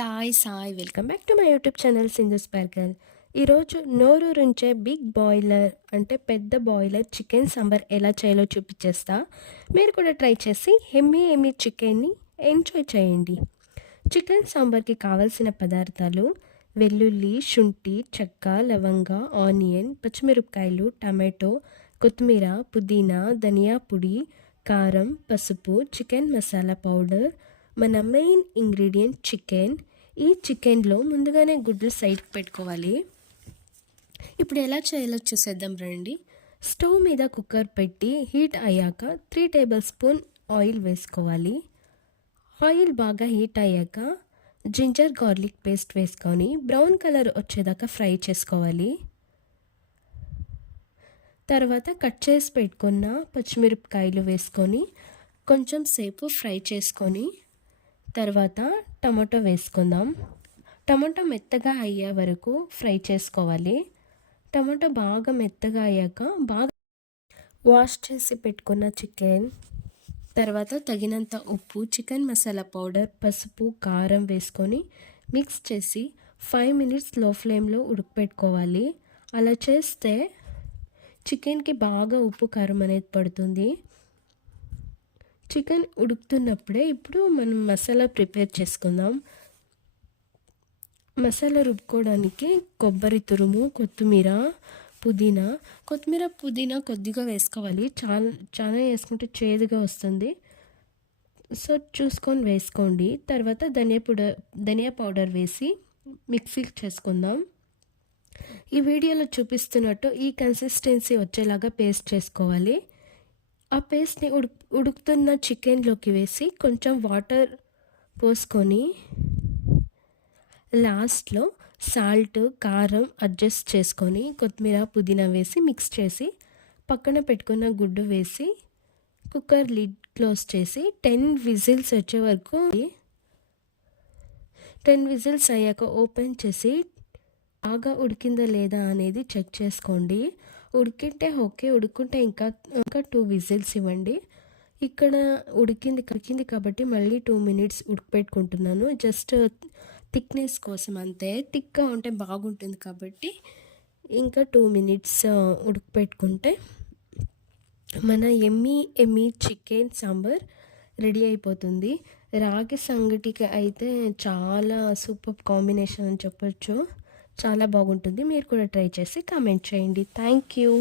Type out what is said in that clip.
Guys hi welcome back to my YouTube channel Sindhu sparkle. ఈరోజు నోరూరించే big boiler అంటే పెద్ద boiler chicken sambar ఎలా చేయాలో చూపించేస్తా. మీరు కూడా ట్రై చేసి ఎమ్మీ చికెన్ని ఎంజాయ్ చేయండి. చికెన్ సాంబార్కి కావాల్సిన పదార్థాలు: వెల్లుల్లి, శుంఠి, చెక్క, లవంగ, ఆనియన్, పచ్చిమిరపకాయలు, టమాటో, కొత్తిమీర, పుదీనా, ధనియా పొడి, కారం, పసుపు, చికెన్ మసాలా పౌడర్, మన మెయిన్ ఇంగ్రీడియంట్ చికెన్. ఈ చికెన్లో ముందుగానే గుడ్లు సైడ్కి పెట్టుకోవాలి. ఇప్పుడు ఎలా చేయాలో చూసేద్దాం రండి. స్టవ్ మీద కుక్కర్ పెట్టి హీట్ అయ్యాక 3 టేబుల్ స్పూన్ ఆయిల్ వేసుకోవాలి. ఆయిల్ బాగా హీట్ అయ్యాక జింజర్ గార్లిక్ పేస్ట్ వేసుకొని బ్రౌన్ కలర్ వచ్చేదాకా ఫ్రై చేసుకోవాలి. తర్వాత కట్ చేసి పెట్టుకున్న పచ్చిమిరపకాయలు వేసుకొని కొంచెం సేపు ఫ్రై చేసుకొని తర్వాత టమాటో వేసుకుందాం. టమాటో మెత్తగా అయ్యే వరకు ఫ్రై చేసుకోవాలి. టమాటో బాగా మెత్తగా అయ్యాక బాగా వాష్ చేసి పెట్టుకున్న చికెన్, తర్వాత తగినంత ఉప్పు, చికెన్ మసాలా పౌడర్, పసుపు, కారం వేసుకొని మిక్స్ చేసి 5 మినిట్స్ లో ఫ్లేమ్లో ఉడకపెట్టుకోవాలి. అలా చేస్తే చికెన్కి బాగా ఉప్పు కారం అనేది పడుతుంది. చికెన్ ఉడుకుతున్నప్పుడే ఇప్పుడు మనం మసాలా ప్రిపేర్ చేసుకుందాం. మసాలా రుబ్బుకోవడానికి కొబ్బరి తురుము, కొత్తిమీర, పుదీనా కొద్దిగా వేసుకోవాలి. చాలా వేసుకుంటే చేదుగా వస్తుంది. సో చూసుకొని వేసుకోండి. తర్వాత ధనియా పౌడర్ వేసి మిక్సీ చేసుకుందాం. ఈ వీడియోలో చూపిస్తున్నట్టు ఈ కన్సిస్టెన్సీ వచ్చేలాగా పేస్ట్ చేసుకోవాలి. ఆ పేస్ట్ని ఉడుకుతున్న చికెన్లోకి వేసి కొంచెం వాటర్ పోసుకొని లాస్ట్లో సాల్ట్, కారం అడ్జస్ట్ చేసుకొని కొత్తిమీర, పుదీనా వేసి మిక్స్ చేసి పక్కన పెట్టుకున్న గుడ్డు వేసి కుక్కర్ లిడ్ క్లోజ్ చేసి 10 విజిల్స్ వచ్చే వరకు 10 విజిల్స్ అయ్యాక ఓపెన్ చేసి బాగా ఉడికిందా లేదా అనేది చెక్ చేసుకోండి. ఉడికింటే ఓకే, ఉడుకుంటే ఇంకా 2 విజిల్స్ ఇవ్వండి. ఇక్కడ ఉడికింది కాబట్టి మళ్ళీ 2 మినిట్స్ ఉడకపెట్టుకుంటున్నాను. జస్ట్ థిక్నెస్ కోసం అంతే. థిక్గా ఉంటే బాగుంటుంది కాబట్టి ఇంకా 2 మినిట్స్ ఉడకపెట్టుకుంటే మన ఎమ్మీ చికెన్ సాంబార్ రెడీ అయిపోతుంది. రాగి సంగటికి అయితే చాలా సూపర్ కాంబినేషన్ అని చెప్పొచ్చు. చాలా బాగుంటుంది. మీరు కూడా ట్రై చేసి కామెంట్ చేయండి. Thank you.